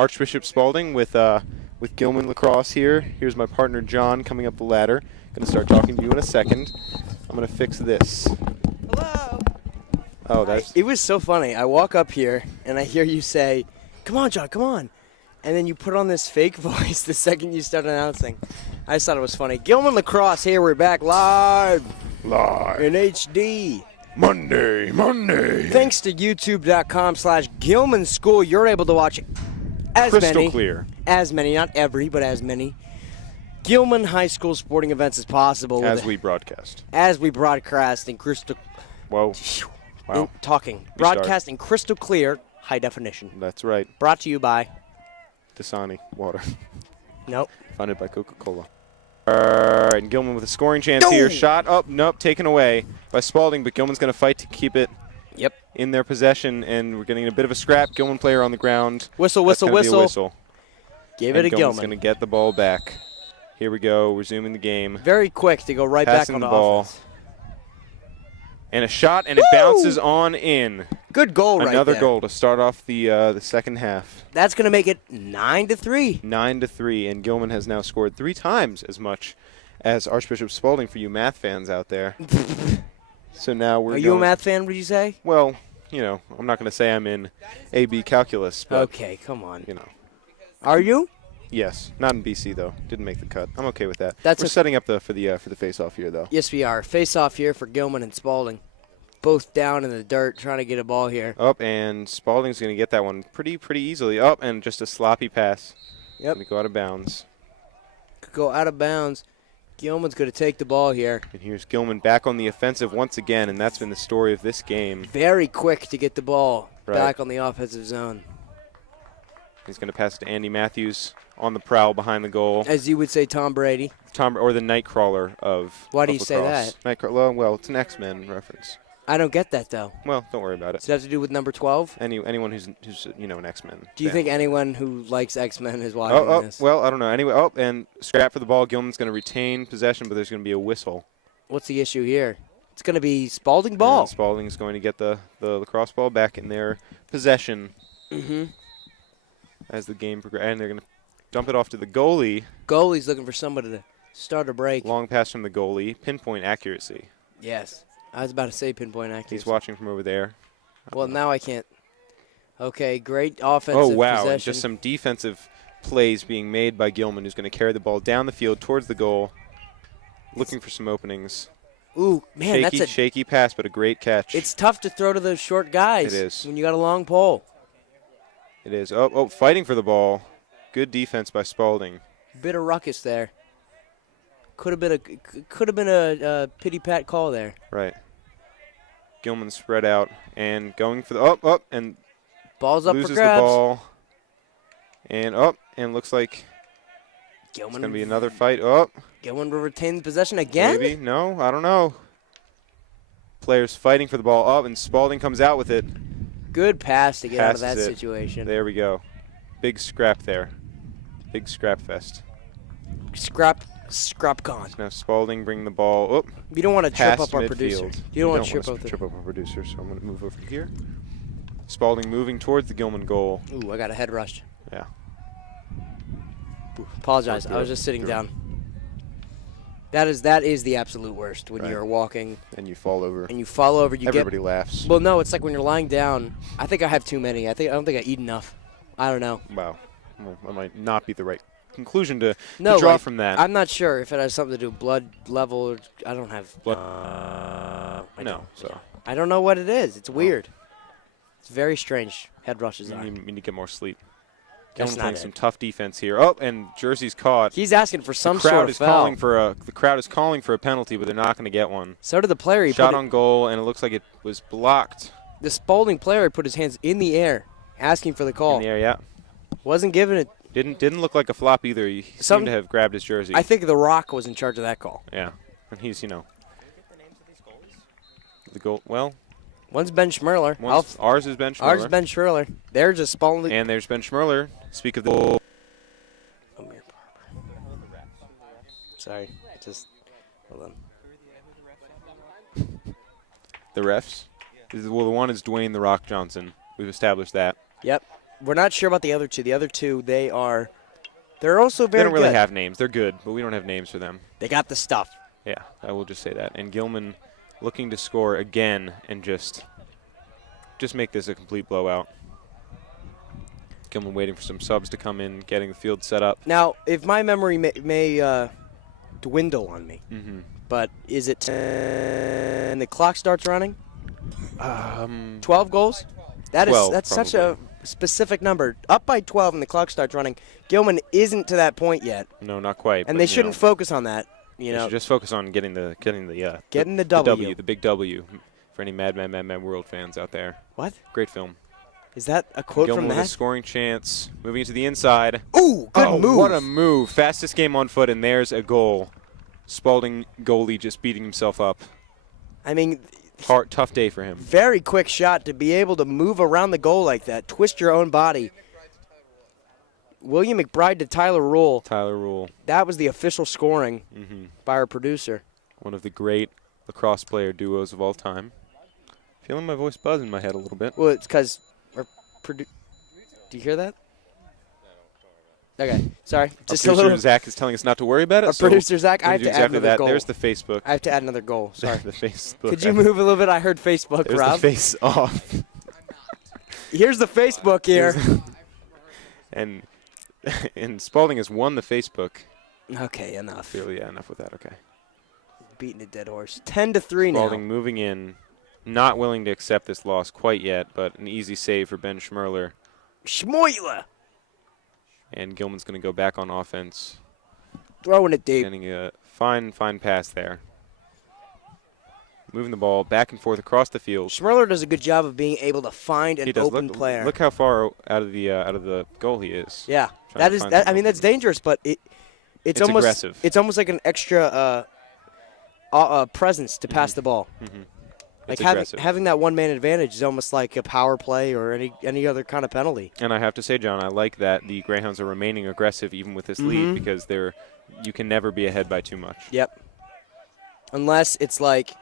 Archbishop Spalding with Gilman Lacrosse here. Here's my partner John coming up the ladder. Going to start talking to you in a second. I'm going to fix this. Hello. Oh, that's... It was so funny. I walk up here, and I hear you say, "Come on, John, come on." And then you put on this fake voice the second you start announcing. I just thought it was funny. Gilman Lacrosse here. We're back live in HD. Monday. Thanks to youtube.com/Gilman School, you're able to watch Crystal clear. As many, not every, but as many Gilman High School sporting events as possible. As we broadcast. As we broadcast in crystal... Whoa. Wow. Broadcast in crystal clear, high definition. That's right. Brought to you by... Dasani water. Nope. Funded by Coca-Cola. All right, and Gilman with a scoring chance here. Shot up, nope, taken away by Spalding, but Gilman's going to fight to keep it in their possession, and we're getting a bit of a scrap. Gilman player on the ground. Whistle. Give it to Gilman. Gilman's going to get the ball back. Here we go, resuming the game. Very quick to go right back on the ball. Offense. And a shot, and it bounces on in. Good goal right there. Another goal to start off the second half. That's going to make it 9-3. 9-3, and Gilman has now scored 3 times as much as Archbishop Spalding for you math fans out there. So now we're Are you a math fan, would you say? Well, you know, I'm not going to say I'm in AB calculus. But, okay, come on. You know. Are you? Yes. Not in BC, though. Didn't make the cut. I'm okay with that. We're setting up for the face-off here, though. Yes, we are. Face-off here for Gilman and Spalding. Both down in the dirt trying to get a ball here. Up, and Spalding's going to get that one pretty easily. Up, and just a sloppy pass. Yep. Going to go out of bounds. Could go out of bounds. Gilman's going to take the ball here. And here's Gilman back on the offensive once again, and that's been the story of this game. Very quick to get the ball back on the offensive zone. He's going to pass it to Andy Matthews on the prowl behind the goal. As you would say, Tom Brady. Or the Nightcrawler of Why do you say that? Nightcrawler. Well, it's an X-Men reference. I don't get that, though. Well, don't worry about it. Does it have to do with number 12? Anyone who's an X-Men. Do you think anyone who likes X-Men is watching this? Well, I don't know. Anyway, and scrap for the ball. Gilman's going to retain possession, but there's going to be a whistle. What's the issue here? It's going to be Spalding ball. And Spalding's going to get the lacrosse ball back in their possession. As the game progresses, and they're going to dump it off to the goalie. Goalie's looking for somebody to start a break. Long pass from the goalie. Pinpoint accuracy. Yes. I was about to say pinpoint accuracy. He's watching from over there. Well, now I can't. Okay, great offensive possession. Oh, wow, and just some defensive plays being made by Gilman, who's going to carry the ball down the field towards the goal, looking for some openings. Ooh, man, that's a shaky pass, but a great catch. It's tough to throw to those short guys. It is. When you got a long pole. It is. Oh, fighting for the ball. Good defense by Spalding. Bit of ruckus there. Could have been a pity pat call there. Right. Gilman spread out and going for the and ball's up loses for grabs. The ball. And looks like Gilman, it's going to be another fight. Gilman will retain the possession again? Maybe. No, I don't know. Players fighting for the ball and Spalding comes out with it. Good pass to get out of that situation. There we go. Big scrap there. Big scrap fest. Scrap gone. Now Spalding bring the ball. You don't want to trip up our producer. You don't want to trip up our producer, so I'm going to move over here. Spalding moving towards the Gilman goal. Ooh, I got a head rush. Yeah. Ooh, apologize. I was just sitting down. That is the absolute worst when you're walking. And you fall over. Everybody laughs. Well, no, it's like when you're lying down. I think I have too many. I don't think I eat enough. I don't know. Wow. Well, that might not be the right conclusion to draw from that. I'm not sure if it has something to do with blood level. I don't have blood. I don't know what it is. It's weird. It's very strange. Head rushes on. You need to get more sleep. That's playing some tough defense here. And Jersey's caught. He's asking for some sort of foul. The crowd is calling for a penalty, but they're not going to get one. So did the player. He shot on goal, and it looks like it was blocked. The Spalding player put his hands in the air, asking for the call. In the air, yeah. Wasn't given it. Didn't look like a flop either. He seemed to have grabbed his jersey. I think The Rock was in charge of that call. Yeah, and he's the goal. Well, one's Ben Schmerler. Ours is Ben Schmerler. They're just Spalding. And there's Ben Schmerler. Speak of the goal. Sorry, just hold on. The refs? Well, the one is Dwayne "The Rock" Johnson. We've established that. Yep. we're not sure about the other two. The other two, they're also very good. They don't really have names. They're good, but we don't have names for them. They got the stuff. Yeah, I will just say that. And Gilman looking to score again and just make this a complete blowout. Gilman waiting for some subs to come in, getting the field set up. Now, if my memory may dwindle on me, but is it and the clock starts running? 12 goals? 12, That's such a specific number. Up by 12 and the clock starts running. Gilman isn't to that point yet. No, not quite. And they shouldn't focus on that. You know, should just focus on getting the W. The big W for any Mad World fans out there. What? Great film. Is that a quote Gilman from with that? a scoring chance. Moving into the inside. Ooh, good move. What a move. Fastest game on foot, and there's a goal. Spalding goalie just beating himself up. I mean, tough day for him. Very quick shot to be able to move around the goal like that, twist your own body. William McBride to Tyler Rule. Tyler Rule. That was the official scoring by our producer. One of the great lacrosse player duos of all time. Feeling my voice buzz in my head a little bit. Well, it's because our do you hear that? Okay, sorry. Just a little. Zach is telling us not to worry about it. Our producer Zach, I have to add exactly another goal. There's the Facebook. I have to add another goal. Sorry. The Facebook. Could you move a little bit? I heard Facebook, There's Rob. the face off. Here's the Facebook here. and Spalding has won the Facebook. Okay, enough. Yeah, enough with that. Okay. Beating a dead horse. 10-3 now. Spalding moving in, not willing to accept this loss quite yet, but an easy save for Ben Schmerler. Schmoyler. And Gilman's going to go back on offense. Throwing it deep. Getting a fine pass there. Moving the ball back and forth across the field. Schmerler does a good job of being able to find an open player. Look how far out of the goal he is. Yeah, I mean that's dangerous, but it's almost aggressive. It's almost like an extra presence to pass the ball. Like having that one-man advantage is almost like a power play or any other kind of penalty. And I have to say, John, I like that the Greyhounds are remaining aggressive even with this lead because you can never be ahead by too much. Yep. Unless it's like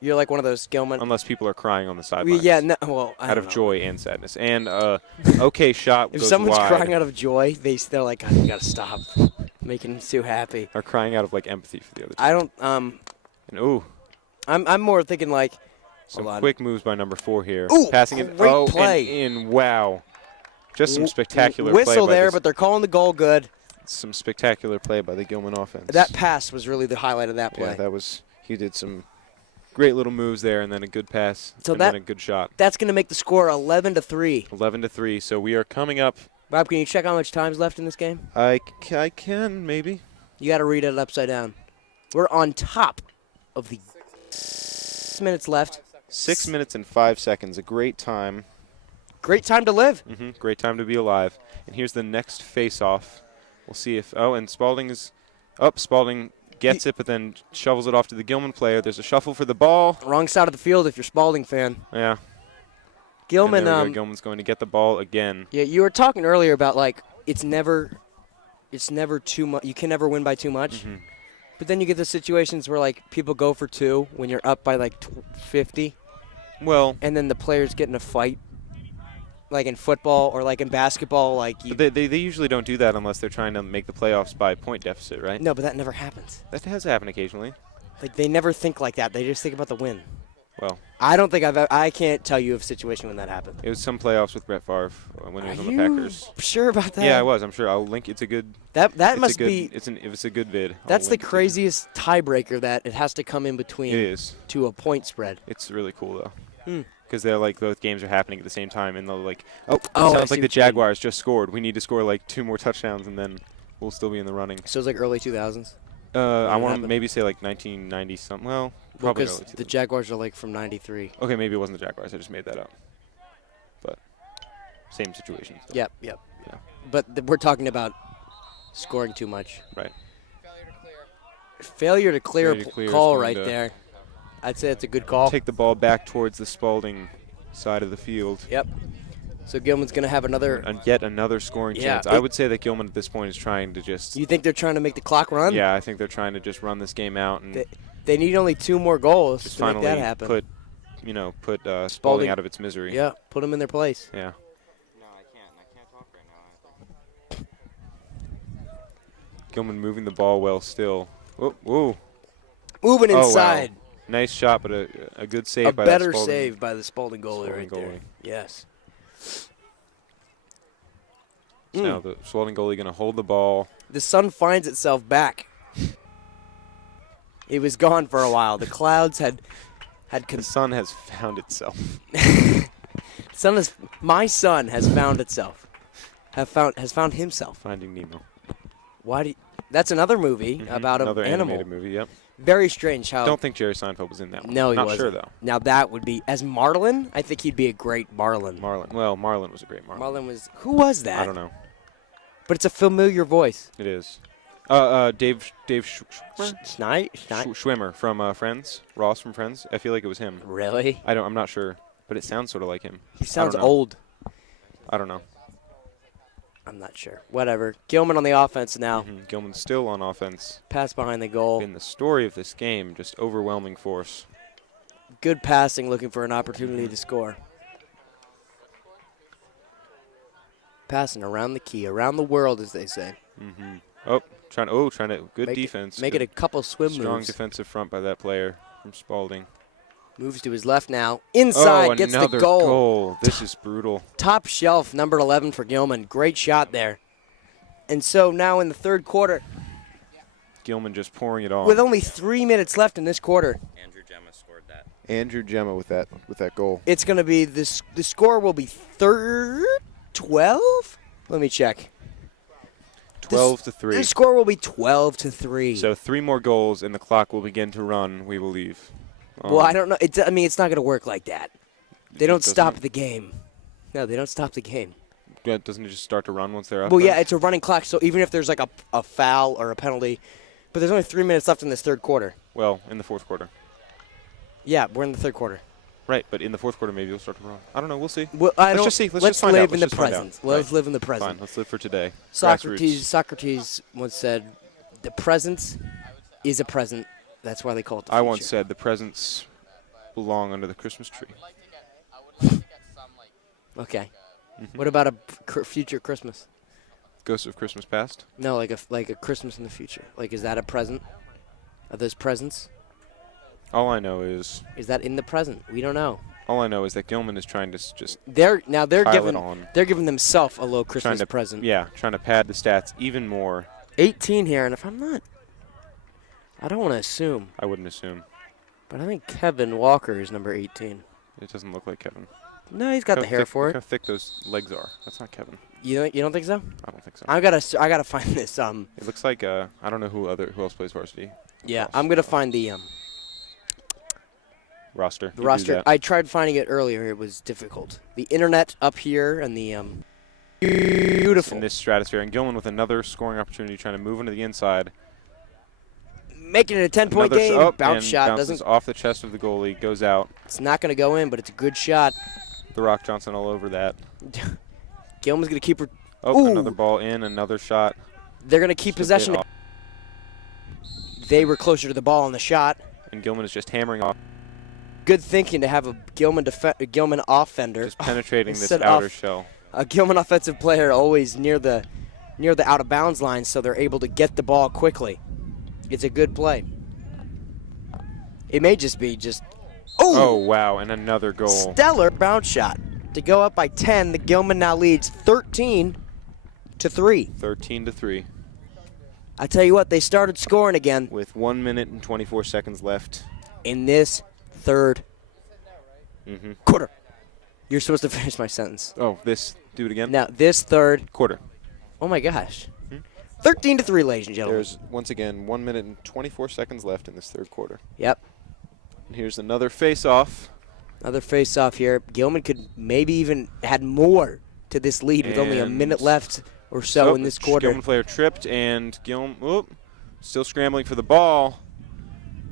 you're like one of those Gilman. Unless people are crying on the sidelines. Yeah, no, well, I out don't of know. joy and sadness. And okay shot if goes someone's wide. crying out of joy, they're like, God, you got to stop making them too happy. Are crying out of like empathy for the other team. I don't. And ooh. I'm more thinking like. Some quick moves by number 4 here. Ooh, passing it. great play. And in. Wow. Just some spectacular whistle play. There, but they're calling the goal good. Some spectacular play by the Gilman offense. That pass was really the highlight of that play. Yeah, he did some great little moves there, and then a good pass, then a good shot. That's going to make the score 11-3. 11-3. So we are coming up. Rob, can you check how much time's left in this game? I can maybe. You got to read it upside down. We're on top of the 6 minutes left. 6 minutes and 5 seconds. A great time. Great time to live. Great time to be alive. And here's the next face-off. We'll see if. Oh, and Spalding is up. Spalding gets it, but then shovels it off to the Gilman player. There's a shuffle for the ball. Wrong side of the field if you're Spalding fan. Yeah. Gilman. Gilman's going to get the ball again. Yeah, you were talking earlier about like it's never too much. You can never win by too much. But then you get the situations where like people go for 2 when you're up by like 50. Well. And then the players get in a fight. Like in football or like in basketball, like you. They usually don't do that unless they're trying to make the playoffs by point deficit, right? No, but that never happens. That has happened occasionally. Like they never think like that. They just think about the win. Well. I don't think I can't tell you of a situation when that happened. It was some playoffs with Brett Favre when he was on the Packers. Sure about that? Yeah, I was. I'm sure. I'll link. It's a good. That must be. It's a good vid. That's the craziest tiebreaker that it has to come in between. It is. To a point spread. It's really cool though. Because they're like both games are happening at the same time, and they'll like, sounds like the Jaguars just scored. We need to score like 2 more touchdowns, and then we'll still be in the running. So it's like early 2000s. I want to maybe say like 1990 something. Well, probably because the Jaguars are like from '93. Okay, maybe it wasn't the Jaguars. I just made that up. But same situation. Yep. Yeah. But we're talking about scoring too much. Right. Failure to clear call right there. I'd say it's a good call. Take the ball back towards the Spalding side of the field. Yep. So Gilman's going to have yet another scoring chance. I would say that Gilman at this point is trying to just. You think they're trying to make the clock run? Yeah, I think they're trying to just run this game out and. They need only 2 more goals to make that happen. Put Spalding out of its misery. Yeah, put them in their place. Yeah. Gilman moving the ball well still. Ooh. Moving inside. Wow. Nice shot, but a good save by that Spalding. A better save by the Spalding goalie right there. Yes. So now the Spalding goalie going to hold the ball. The sun finds itself back. It was gone for a while. The clouds had the sun has found itself. My son has found itself. Has found himself. Finding Nemo. That's another movie about another an animal. Animated movie, yep. Very strange how. Don't think Jerry Seinfeld was in that one. No, he Not wasn't. sure though. Now that would be as Marlin. I think he'd be a great Marlin. Marlin was a great Marlin. Marlin was. Who was that? I don't know. But it's a familiar voice. It is. Dave Schwimmer from Friends. Ross from Friends. I feel like it was him. Really? I'm not sure, but it sounds sort of like him. He sounds old. I don't know. I'm not sure. Whatever. Gilman on the offense now. Gilman's still on offense. Pass behind the goal. In the story of this game, just overwhelming force. Good passing, looking for an opportunity to score. Passing around the key, around the world, as they say. Trying to good defense. Make it a couple swim moves. Strong defensive front by that player from Spalding. Moves to his left now. Inside, gets the goal. Another goal. This is brutal. Top shelf, number 11 for Gilman. Great shot there. And so now in the third quarter. Gilman just pouring it on. With only 3 minutes left in this quarter. Andrew Gemma scored that. Andrew Gemma with that goal. It's going to be, the score will be 12? Let me check. 12-3. The score will be 12-3. So 3 more goals and the clock will begin to run, we believe. Well, I don't know. It's not going to work like that. They don't stop the game. No, they don't stop the game. Doesn't it just start to run once they're up? Well, yeah, it's a running clock, so even if there's like a foul or a penalty, but there's only 3 minutes left in this third quarter. Well, in the fourth quarter. Yeah, we're in the third quarter. Right, but in the fourth quarter maybe it'll start to run. I don't know. We'll see. Well, let's just see. Let's find live out. in the present. Let's live in the present. Fine, let's live for today. Socrates once said, the present is a present. That's why they call it the future. I once said the presents belong under the Christmas tree. Okay. What about a future Christmas? Ghost of Christmas Past? No, like a Christmas in the future. Like, is that a present? Are those presents? All I know is that in the present? We don't know. All I know is that Gilman is trying to just they're giving themselves a little Christmas present. Yeah, trying to pad the stats even more. 18 here, and if I'm not, I don't want to assume. I wouldn't assume. But I think Kevin Walker is number 18. It doesn't look like Kevin. No, he's got the hair for it. Look how thick those legs are. That's not Kevin. You don't think so? I don't think so. I gotta find this. It looks like I don't know who else plays varsity. Yeah, I'm gonna find the roster. The roster. I tried finding it earlier. It was difficult. The internet up here and the beautiful. In this stratosphere, and Gilman with another scoring opportunity, trying to move into the inside. Making it a 10-point game. Bounce shot bounces off the chest of the goalie, goes out. It's not going to go in, but it's a good shot. The Rock Johnson all over that. Gilman's going to keep her. Another ball in, another shot. They're going to keep possession. They were closer to the ball on the shot. And Gilman is just hammering off. Good thinking to have a Gilman offender. Just penetrating this outer shell. A Gilman offensive player always near the out of bounds line, so they're able to get the ball quickly. It's a good play. It may just be oh wow, and another goal. Stellar bounce shot. To go up by 10, the Gilman now leads 13-3. 13-3. I tell you what, they started scoring again. With 1 minute and 24 seconds left. In this third quarter. You're supposed to finish my sentence. Oh, do it again? Now, this third quarter. Oh, my gosh. 13-3, ladies and gentlemen. There's, once again, 1 minute and 24 seconds left in this third quarter. Yep. And here's another face-off. Another face-off here. Gilman could maybe even add more to this lead with only a minute left or so in this quarter. Gilman player tripped, and Gilman still scrambling for the ball.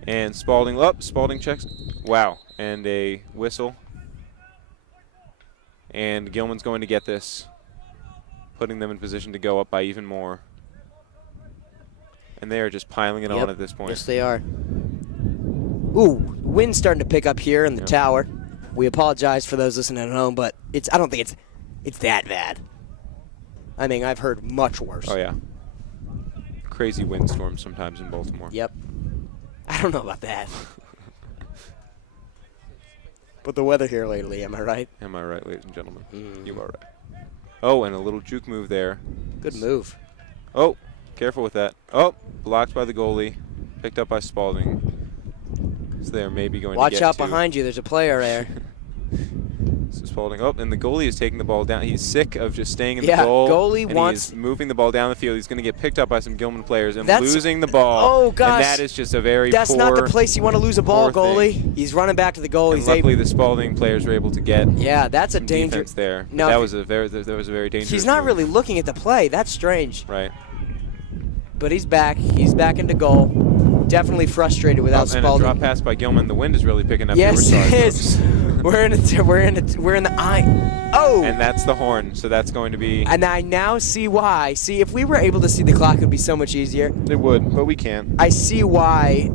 And Spalding up. Spalding checks. Wow. And a whistle. And Gilman's going to get this, putting them in position to go up by even more. And they are just piling it on at this point. Yes, they are. Ooh, wind's starting to pick up here in the tower. We apologize for those listening at home, but I don't think it's that bad. I mean, I've heard much worse. Oh, yeah. crazy windstorms sometimes in Baltimore. Yep. I don't know about that. But the weather here lately, am I right? Am I right, ladies and gentlemen? You are right. Oh, and a little juke move there. Good move. Oh, careful with that. Oh, blocked by the goalie. Picked up by Spalding. So they're maybe going to Watch get out to. behind you. There's a player there. So Spalding. Oh, and the goalie is taking the ball down. He's sick of just staying in the Yeah, goal. goalie and wants- he's moving the ball down the field. He's going to get picked up by some Gilman players and That's- losing the ball. Oh, gosh. And that is just a very That's poor, not the place you want to lose a ball, poor goalie. thing. He's running back to the goal. And He's luckily, the Spalding players were able to get yeah, that's a some danger. defense there. No, that if- was a very dangerous. He's not move. really looking at the play. That's strange. Right. But he's back. He's back into goal. Definitely frustrated without And a Spalding. drop pass by Gilman. The wind is really picking up. Yes, here. We're it sorry, is. folks. We're in the eye. Oh. And that's the horn. So that's going to be. And I now see why. See, if we were able to see the clock, it would be so much easier. It would, but we can't. I see why